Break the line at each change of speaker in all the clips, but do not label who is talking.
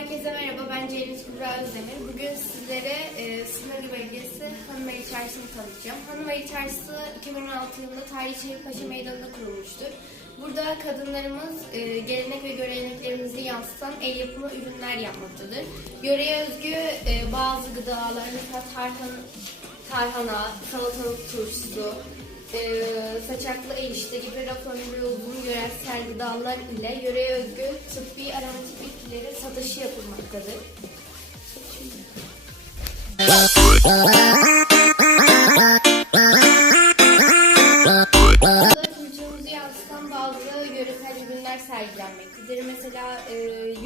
Herkese merhaba, ben Ceylin Kübra Özdemir. Bugün sizlere e, Sınırlı Belediyesi Hanımeli Çarşı'nı tanıtacağım. Hanımeli Çarşısı 2016 yılında Tarihi Şehirpaşa Meydanı'nda kurulmuştur. Burada kadınlarımız e, gelenek ve göreneklerimizi yansıtan el yapımı ürünler yapmaktadır. Yöreye özgü e, bazı gıdalar, mesela tarhan, tarhana, salatalık turşusu, e, saçaklı erişte gibi raf ömrü yöresel gıdalar ile yöreye özgü tıbbi aromatik bitkilerin satışı yapılmaktadır. Kültürümüzü yansıtan bazı yöresel ürünler sergilenmektedir. Mesela e,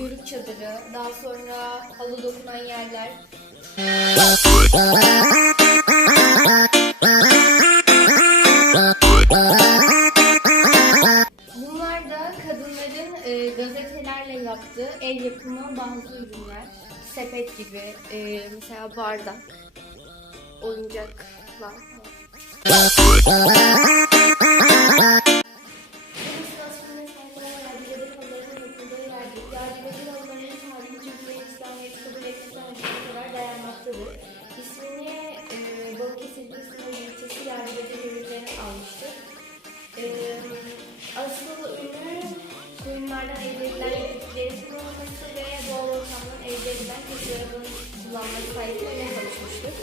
yörük çadırı, daha sonra halı dokunan yerler, gazetelerle yaptığı el yapımı bazı ürünler. Sepet gibi, e, mesela bardak, oyuncaklar. Koyunlardan elde edilen yapıtların kullanılması ve doğal ortamdan elde edilen arabanın kullanması sayesinde çalışmıştır.